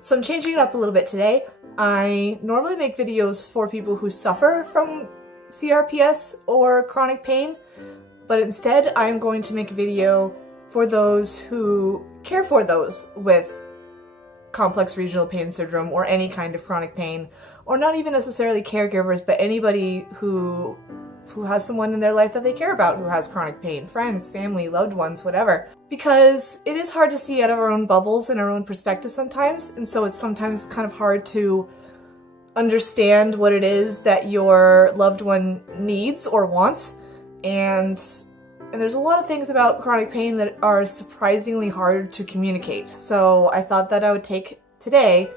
So I'm changing it up a little bit today. I normally make videos for people who suffer from CRPS or chronic pain, but instead I'm going to make a video for those who care for those with complex regional pain syndrome or any kind of chronic pain, or not even necessarily caregivers, but anybody who has someone in their life that they care about who has chronic pain, friends, family, loved ones, whatever. Because it is hard to see out of our own bubbles and our own perspective sometimes, and so it's sometimes kind of hard to understand what it is that your loved one needs or wants, and there's a lot of things about chronic pain that are surprisingly hard to communicate. So I thought that I would take today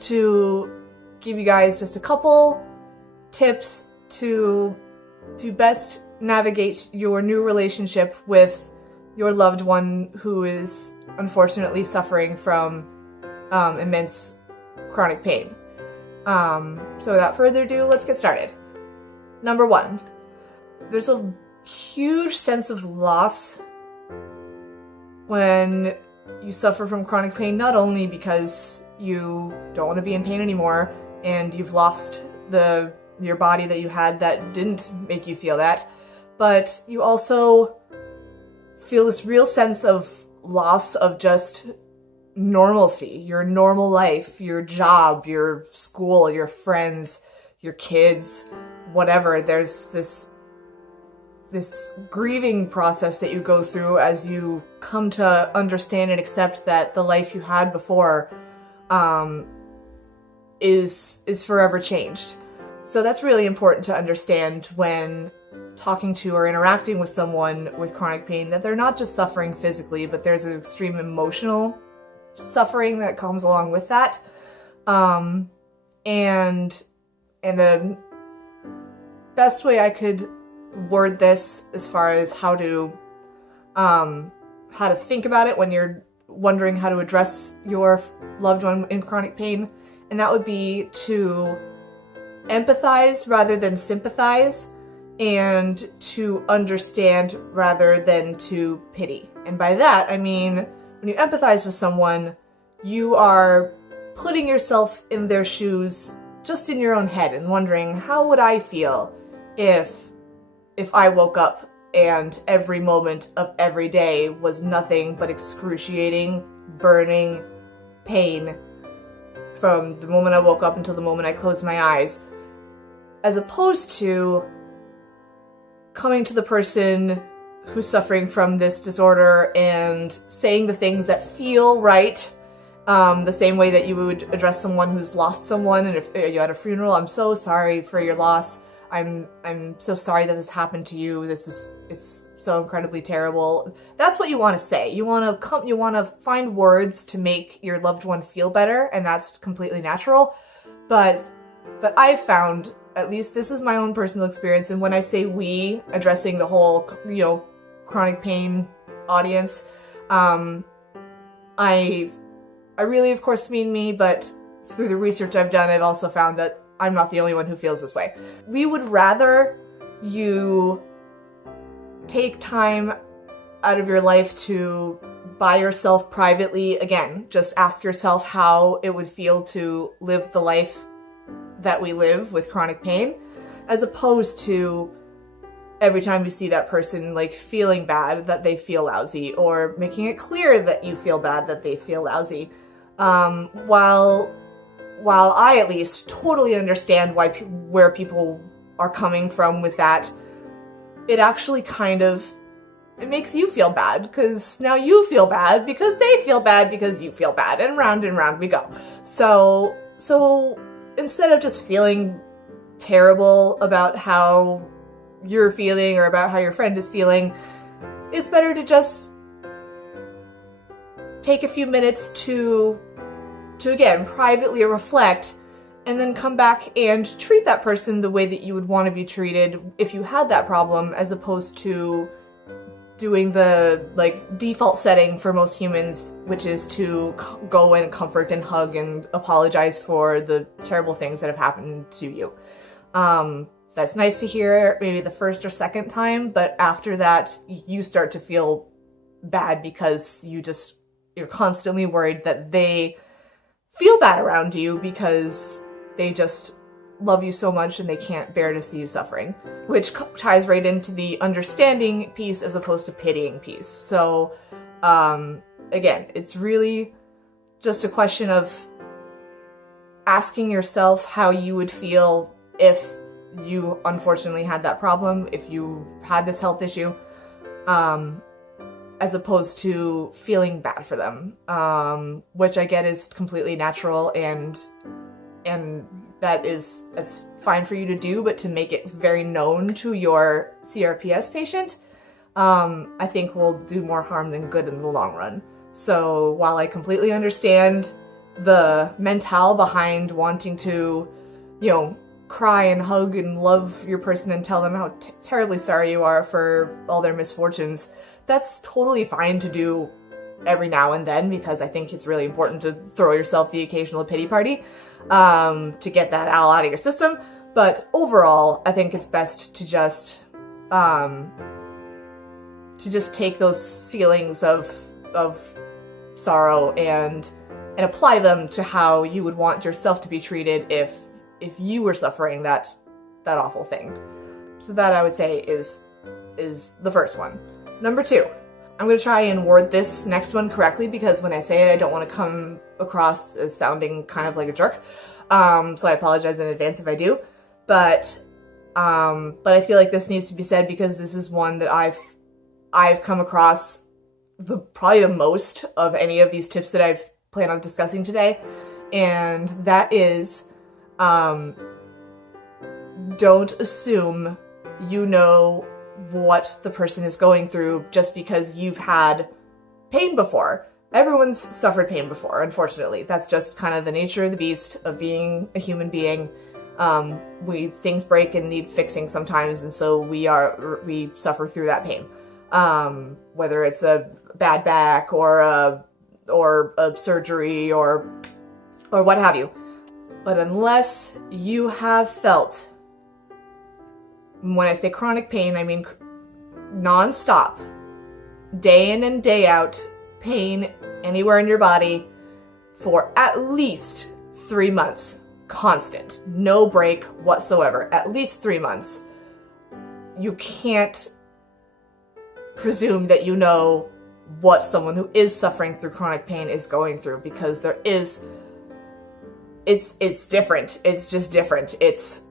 to give you guys just a couple tips to best navigate your new relationship with your loved one who is unfortunately suffering from immense chronic pain. So without further ado, let's get started. Number one, there's a huge sense of loss when you suffer from chronic pain, not only because you don't want to be in pain anymore and you've lost your body that you had that didn't make you feel that, but you also feel this real sense of loss of just normalcy, your normal life, your job, your school, your friends, your kids, whatever. There's this grieving process that you go through as you come to understand and accept that the life you had before is forever changed. So that's really important to understand when talking to or interacting with someone with chronic pain, that they're not just suffering physically, but there's an extreme emotional suffering that comes along with that. And the best way I could word this as far as how to think about it when you're wondering how to address your loved one in chronic pain, and that would be to empathize rather than sympathize, and to understand rather than to pity. And by that, I mean, when you empathize with someone, you are putting yourself in their shoes just in your own head and wondering, how would I feel if I woke up and every moment of every day was nothing but excruciating, burning pain from the moment I woke up until the moment I closed my eyes, as opposed to coming to the person who's suffering from this disorder and saying the things that feel right, the same way that you would address someone who's lost someone. And if you had a funeral, I'm so sorry for your loss. I'm so sorry that this happened to you. It's so incredibly terrible. That's what you want to say. You want to find words to make your loved one feel better, and that's completely natural. But I've found, at least this is my own personal experience, and when I say we, addressing the whole, chronic pain audience, I really, of course, mean me, but through the research I've done, I've also found that I'm not the only one who feels this way. We would rather you take time out of your life to, by yourself privately, again, just ask yourself how it would feel to live the life that we live with chronic pain, as opposed to every time you see that person feeling bad that they feel lousy, or making it clear that you feel bad that they feel lousy. While I at least totally understand where people are coming from with that, it actually it makes you feel bad, because now you feel bad because they feel bad because you feel bad, and round we go. So instead of just feeling terrible about how you're feeling or about how your friend is feeling, it's better to just take a few minutes to again, privately reflect, and then come back and treat that person the way that you would want to be treated if you had that problem, as opposed to doing the default setting for most humans, which is to go and comfort and hug and apologize for the terrible things that have happened to you. That's nice to hear maybe the first or second time, but after that, you start to feel bad because you're constantly worried that they feel bad around you because they just love you so much and they can't bear to see you suffering, which ties right into the understanding piece as opposed to pitying piece. So again, it's really just a question of asking yourself how you would feel if you unfortunately had that problem, if you had this health issue, as opposed to feeling bad for them, which I get is completely natural, and that's fine for you to do, but to make it very known to your CRPS patient, I think will do more harm than good in the long run. So while I completely understand the mentale behind wanting to, cry and hug and love your person and tell them how terribly sorry you are for all their misfortunes, that's totally fine to do every now and then, because I think it's really important to throw yourself the occasional pity party to get that out of your system. But overall, I think it's best to just take those feelings of sorrow and apply them to how you would want yourself to be treated if you were suffering that awful thing. So that, I would say, is the first one. Number 2, I'm going to try and word this next one correctly, because when I say it, I don't want to come across as sounding kind of like a jerk. So I apologize in advance if I do. But I feel like this needs to be said because this is one that I've come across probably the most of any of these tips that I've planned on discussing today. And that is, don't assume you know what the person is going through just because you've had pain before. Everyone's suffered pain before, unfortunately. That's just kind of the nature of the beast of being a human being. Things break and need fixing sometimes, and so we suffer through that pain. Whether it's a bad back or a surgery or what have you. But unless you have felt, when I say chronic pain, I mean non-stop, day in and day out pain anywhere in your body for at least 3 months, constant, no break whatsoever, at least 3 months, you can't presume that you know what someone who is suffering through chronic pain is going through, because it's different. It's just different. It's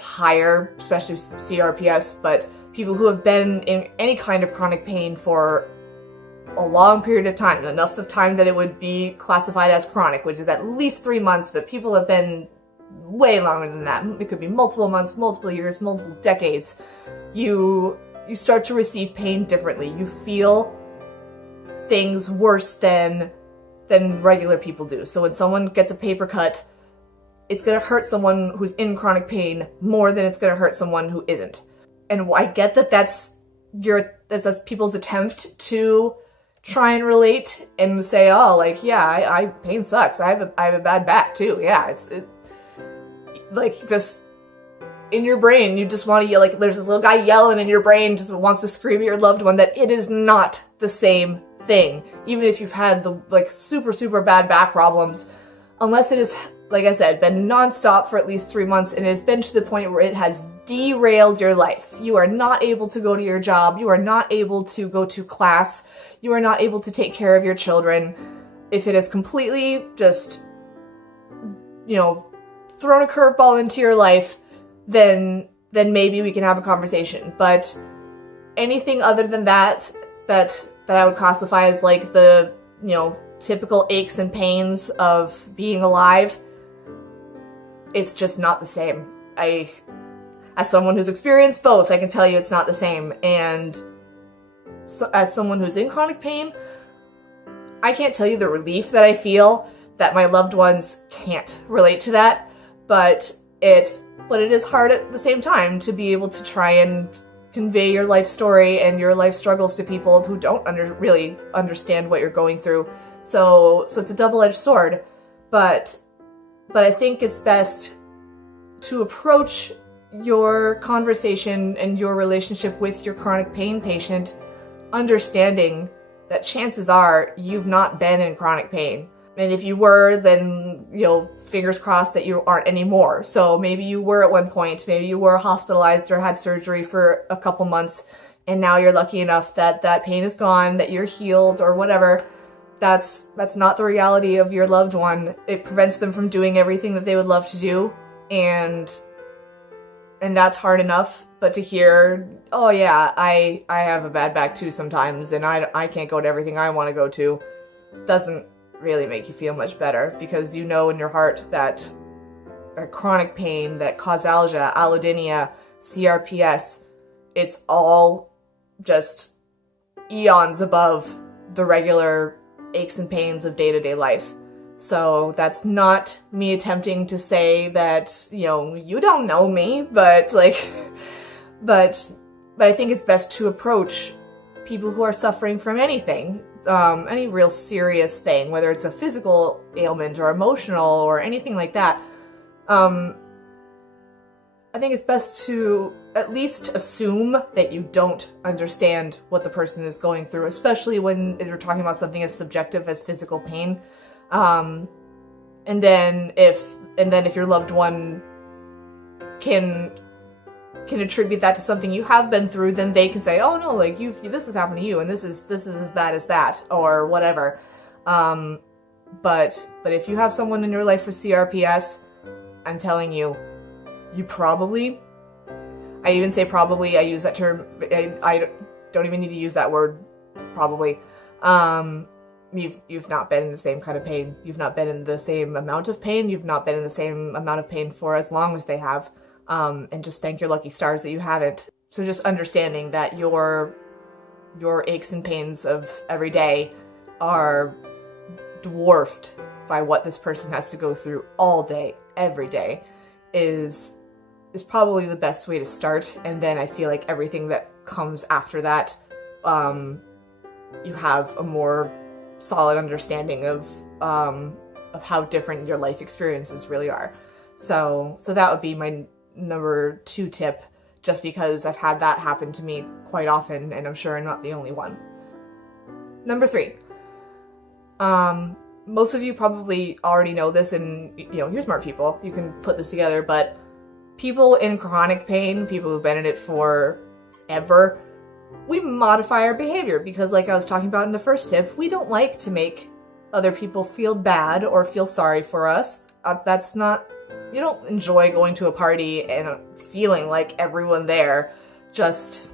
higher, especially CRPS, but people who have been in any kind of chronic pain for a long period of time, enough of time that it would be classified as chronic, which is at least 3 months, but people have been way longer than that. It could be multiple months, multiple years, multiple decades. You start to receive pain differently. You feel things worse than regular people do. So when someone gets a paper cut, it's going to hurt someone who's in chronic pain more than it's going to hurt someone who isn't. And I get that that's people's attempt to try and relate and say, oh, like, yeah, pain sucks. I have a bad back too. Yeah, like, just in your brain, you just want to yell, like, there's this little guy yelling in your brain, just wants to scream at your loved one that it is not the same thing. Even if you've had the, like, super, super bad back problems, unless it is, like I said, been nonstop for at least 3 months and it has been to the point where it has derailed your life. You are not able to go to your job. You are not able to go to class. You are not able to take care of your children. If it has completely just, thrown a curveball into your life, then maybe we can have a conversation. But anything other than that I would classify as like the, typical aches and pains of being alive, it's just not the same. As someone who's experienced both, I can tell you it's not the same. And so, as someone who's in chronic pain, I can't tell you the relief that I feel that my loved ones can't relate to that, but it is hard at the same time to be able to try and convey your life story and your life struggles to people who don't really understand what you're going through. So it's a double-edged sword, but I think it's best to approach your conversation and your relationship with your chronic pain patient understanding that chances are you've not been in chronic pain. And if you were, then, fingers crossed that you aren't anymore. So maybe you were at one point, maybe you were hospitalized or had surgery for a couple months, and now you're lucky enough that that pain is gone, that you're healed or whatever. That's not the reality of your loved one. It prevents them from doing everything that they would love to do, and that's hard enough. But to hear, oh yeah, I have a bad back too sometimes, and I can't go to everything I want to go to, doesn't really make you feel much better, because you know in your heart that chronic pain, that causalgia, allodynia, CRPS, it's all just eons above the regular aches and pains of day-to-day life. So that's not me attempting to say that, you don't know me, but but I think it's best to approach people who are suffering from anything, any real serious thing, whether it's a physical ailment or emotional or anything like that. I think it's best to at least assume that you don't understand what the person is going through, especially when you're talking about something as subjective as physical pain. And then if your loved one can attribute that to something you have been through, then they can say, oh no, like this has happened to you, and this is as bad as that, or whatever. But if you have someone in your life with CRPS, I'm telling you, you probably, I even say probably, I use that term, I don't even need to use that word, probably. You've not been in the same kind of pain. You've not been in the same amount of pain. You've not been in the same amount of pain for as long as they have. And just thank your lucky stars that you haven't. So just understanding that your aches and pains of every day are dwarfed by what this person has to go through all day, every day, is probably the best way to start. And then I feel like everything that comes after that, you have a more solid understanding of how different your life experiences really are. So that would be my number 2 tip, just because I've had that happen to me quite often, and I'm sure I'm not the only one. Number 3. Most of you probably already know this, and you're smart people, you can put this together, but people in chronic pain, people who've been in it for ever, we modify our behavior because, like I was talking about in the first tip, we don't like to make other people feel bad or feel sorry for us. You don't enjoy going to a party and feeling like everyone there just,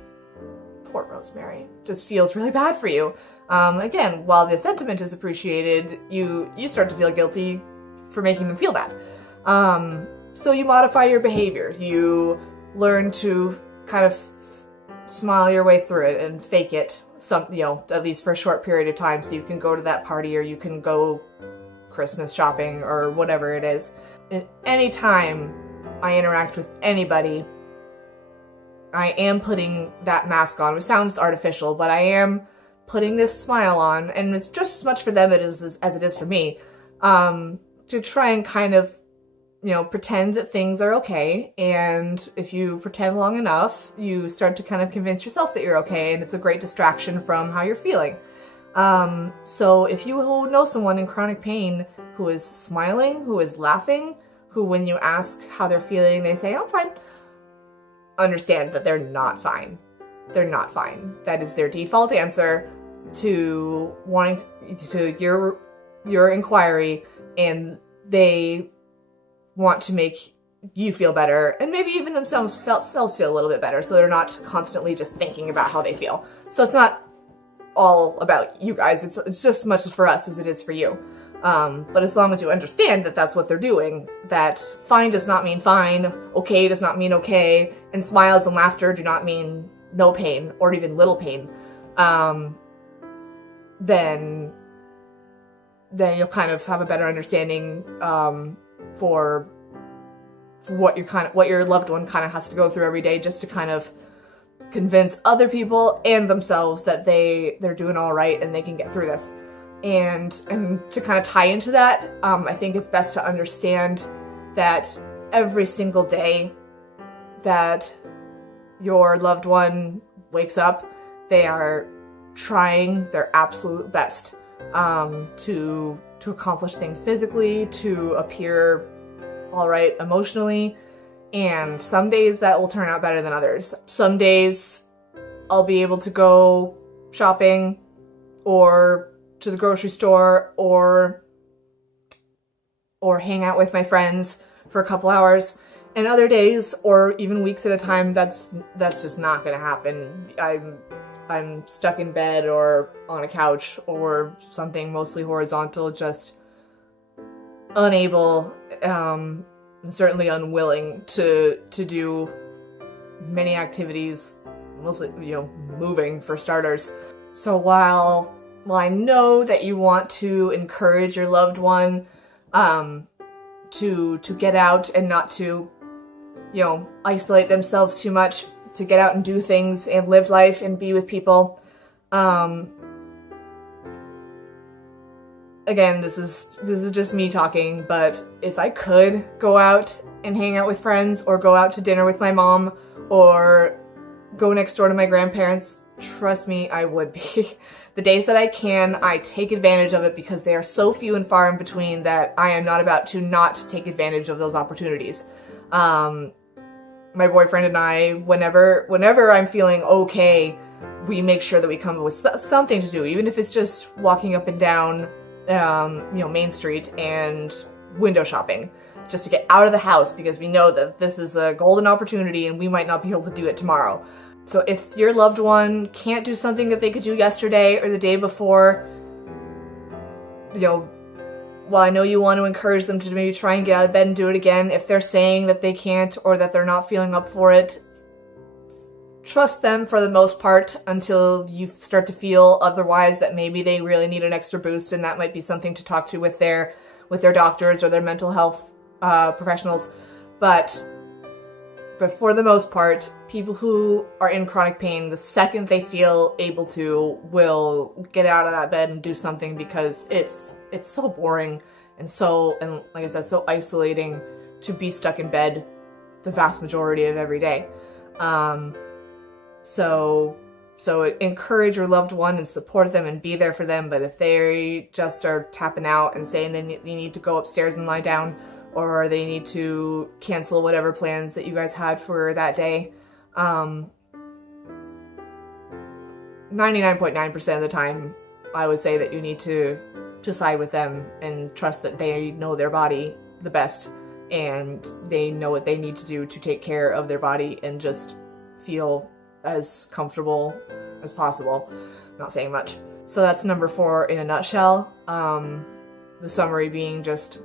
poor Rosemary, just feels really bad for you. Again, while the sentiment is appreciated, you start to feel guilty for making them feel bad. So you modify your behaviors. You learn to kind of smile your way through it and fake it, at least for a short period of time, so you can go to that party, or you can go Christmas shopping, or whatever it is. And any time I interact with anybody, I am putting that mask on, which sounds artificial, but I am putting this smile on, and it's just as much for them as it is for me, to try and kind of, pretend that things are okay. And if you pretend long enough, you start to kind of convince yourself that you're okay, and it's a great distraction from how you're feeling. So if you know someone in chronic pain who is smiling, who is laughing, who when you ask how they're feeling, they say, I'm fine, understand that they're not fine. They're not fine. That is their default answer to wanting to your inquiry, and they want to make you feel better, and maybe even themselves feel a little bit better, so they're not constantly just thinking about how they feel. So it's not all about you guys, it's just as much for us as it is for you. But as long as you understand that that's what they're doing, that fine does not mean fine, okay does not mean okay, and smiles and laughter do not mean no pain, or even little pain, then you'll kind of have a better understanding for what your loved one kind of has to go through every day, just to kind of convince other people and themselves that they're doing all right and they can get through this. And to kind of tie into that, I think it's best to understand that every single day that your loved one wakes up, they are trying their absolute best to accomplish things physically, to appear all right emotionally. And some days that will turn out better than others. Some days I'll be able to go shopping or to the grocery store or hang out with my friends for a couple hours. And other days, or even weeks at a time, that's just not gonna happen. I'm stuck in bed or on a couch or something mostly horizontal, just unable, and certainly unwilling to do many activities, mostly, moving for starters. So while I know that you want to encourage your loved one to get out and not to, isolate themselves too much, to get out and do things and live life and be with people. Again, this is just me talking, but if I could go out and hang out with friends or go out to dinner with my mom or go next door to my grandparents, trust me, I would be. The days that I can, I take advantage of it because they are so few and far in between that I am not about to not take advantage of those opportunities. My boyfriend and I, whenever I'm feeling okay, we make sure that we come up with something to do, even if it's just walking up and down, Main Street and window shopping, just to get out of the house because we know that this is a golden opportunity and we might not be able to do it tomorrow. So if your loved one can't do something that they could do yesterday or the day before, while I know you want to encourage them to maybe try and get out of bed and do it again, if they're saying that they can't or that they're not feeling up for it, trust them for the most part until you start to feel otherwise that maybe they really need an extra boost, and that might be something to talk to with their doctors or their mental health professionals. But for the most part, people who are in chronic pain, the second they feel able to, will get out of that bed and do something because it's so boring and like I said, so isolating to be stuck in bed the vast majority of every day. So encourage your loved one and support them and be there for them. But if they just are tapping out and saying they need to go upstairs and lie down, or they need to cancel whatever plans that you guys had for that day, 99.9% of the time, I would say that you need to side with them and trust that they know their body the best and they know what they need to do to take care of their body and just feel as comfortable as possible. Not saying much. So that's number 4 in a nutshell. The summary being just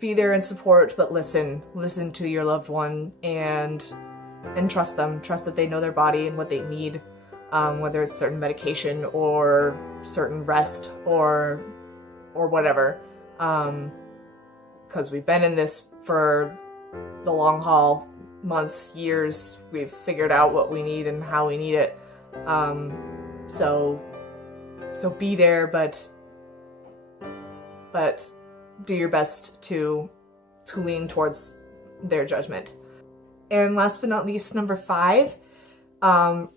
be there and support, but listen to your loved one and trust them. Trust that they know their body and what they need, whether it's certain medication or certain rest or whatever. Because we've been in this for the long haul, months, years. We've figured out what we need and how we need it. So be there, but do your best to lean towards their judgment. And last but not least, number 5,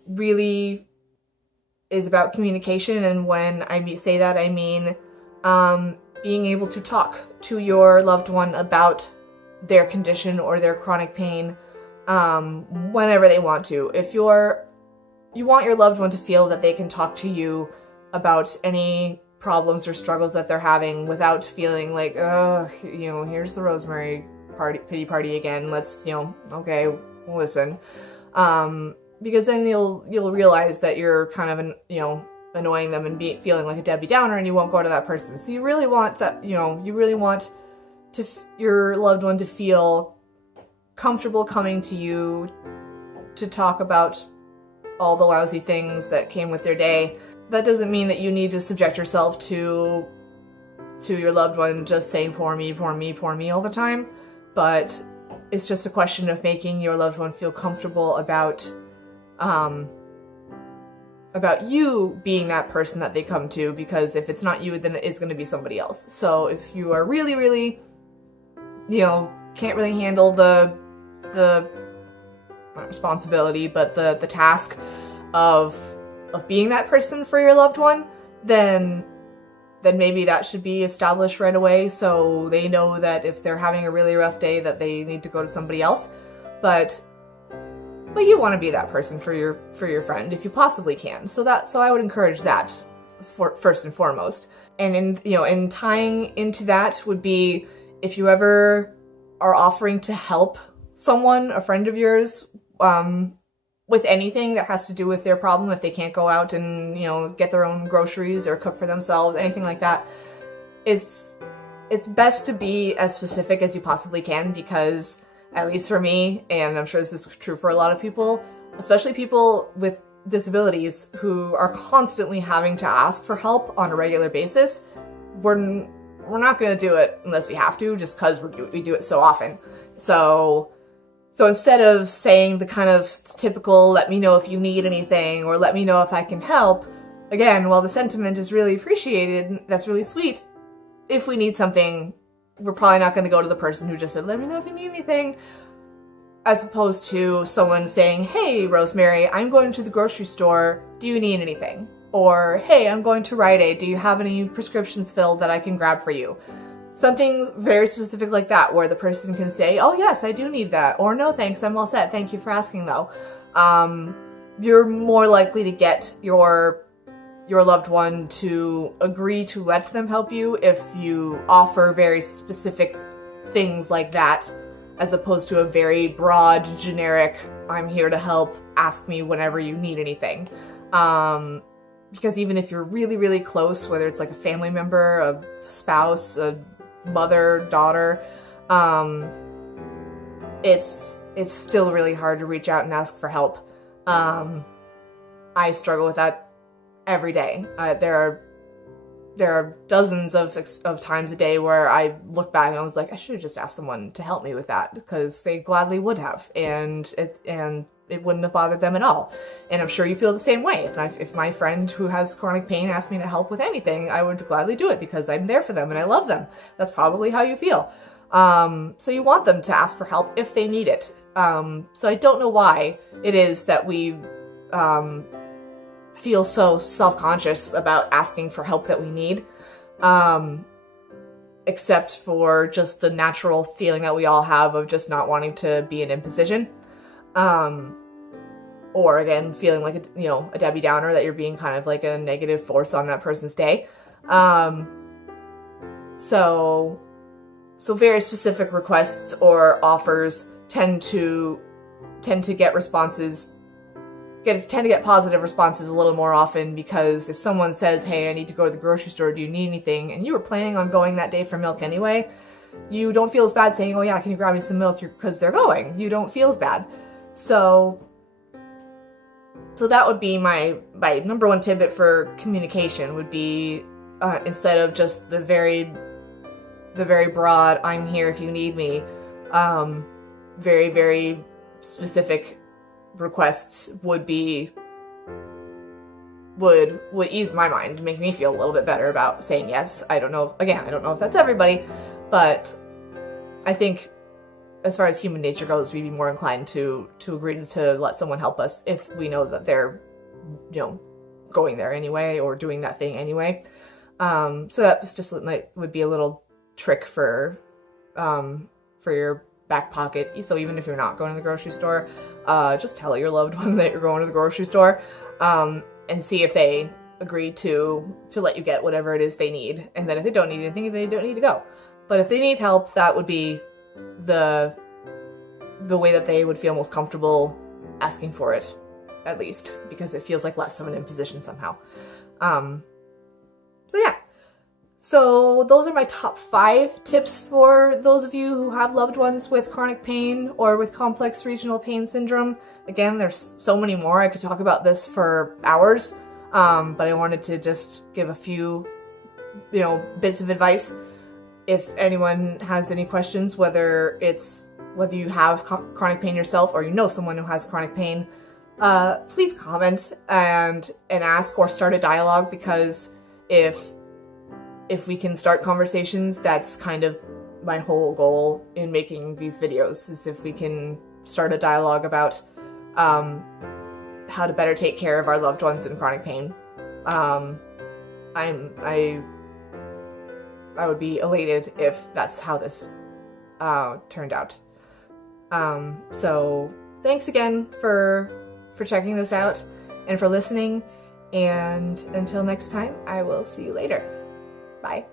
really is about communication. And when I say that, I mean being able to talk to your loved one about their condition or their chronic pain whenever they want to. If you want your loved one to feel that they can talk to you about any problems or struggles that they're having without feeling like, here's the Rosemary pity party again. Let's, okay, we'll listen. Because then you'll realize that you're kind of, annoying them and feeling like a Debbie Downer, and you won't go to that person. So you really want that, you really want your loved one to feel comfortable coming to you to talk about all the lousy things that came with their day. That doesn't mean that you need to subject yourself to your loved one just saying, poor me, poor me, poor me all the time. But it's just a question of making your loved one feel comfortable about you being that person that they come to, because if it's not you, then it's going to be somebody else. So if you are really, really, can't really handle the not responsibility, but the task of being that person for your loved one, then maybe that should be established right away, so they know that if they're having a really rough day that they need to go to somebody else. But you want to be that person for your friend if you possibly can. So I would encourage that first and foremost. And in tying into that would be, if you ever are offering to help someone, a friend of yours, with anything that has to do with their problem, if they can't go out and, get their own groceries or cook for themselves, anything like that, it's best to be as specific as you possibly can, because at least for me, and I'm sure this is true for a lot of people, especially people with disabilities who are constantly having to ask for help on a regular basis, we're not going to do it unless we have to, just because we do it so often. So instead of saying the kind of typical, let me know if you need anything, or let me know if I can help, again, while the sentiment is really appreciated, that's really sweet, if we need something, we're probably not going to go to the person who just said, let me know if you need anything, as opposed to someone saying, hey, Rosemary, I'm going to the grocery store, do you need anything? Or, hey, I'm going to Rite Aid, do you have any prescriptions filled that I can grab for you? Something very specific like that, where the person can say, oh yes, I do need that, or no thanks, I'm all set, thank you for asking though. You're more likely to get your loved one to agree to let them help you if you offer very specific things like that, as opposed to a very broad, generic, I'm here to help, ask me whenever you need anything. Because even if you're really, really close, whether it's like a family member, a spouse, a mother, daughter, it's still really hard to reach out and ask for help. I struggle with that every day. There are dozens of times a day where I look back and I was like, I should have just asked someone to help me with that, because they gladly would have, and it wouldn't have bothered them at all. And I'm sure you feel the same way. If my friend who has chronic pain asked me to help with anything, I would gladly do it because I'm there for them and I love them. That's probably how you feel. So you want them to ask for help if they need it. So I don't know why it is that we feel so self-conscious about asking for help that we need, except for just the natural feeling that we all have of just not wanting to be an imposition. Or again, feeling like a Debbie Downer, that you're being kind of like a negative force on that person's day. So very specific requests or offers tend to get responses, tend to get positive responses a little more often, because if someone says, hey, I need to go to the grocery store, do you need anything? And you were planning on going that day for milk anyway, you don't feel as bad saying, oh yeah, can you grab me some milk, because they're going. You don't feel as bad. So that would be my number one tidbit for communication, would be instead of just the very broad, I'm here if you need me, very, very specific requests would ease my mind, make me feel a little bit better about saying yes. I don't know if that's everybody, but I think as far as human nature goes, we'd be more inclined to agree to let someone help us if we know that they're, going there anyway or doing that thing anyway. So that was just would be a little trick for your back pocket. So even if you're not going to the grocery store, just tell your loved one that you're going to the grocery store, and see if they agree to let you get whatever it is they need. And then if they don't need anything, they don't need to go. But if they need help, that would be the way that they would feel most comfortable asking for it, at least, because it feels like less of an imposition somehow. So yeah. So those are my top 5 tips for those of you who have loved ones with chronic pain or with complex regional pain syndrome. Again, there's so many more. I could talk about this for hours, but I wanted to just give a few, bits of advice. If anyone has any questions, whether you have chronic pain yourself or you know someone who has chronic pain, please comment and ask or start a dialogue, because if we can start conversations, that's kind of my whole goal in making these videos, is if we can start a dialogue about how to better take care of our loved ones in chronic pain. I would be elated if that's how this turned out. So thanks again for checking this out and for listening. And until next time, I will see you later. Bye.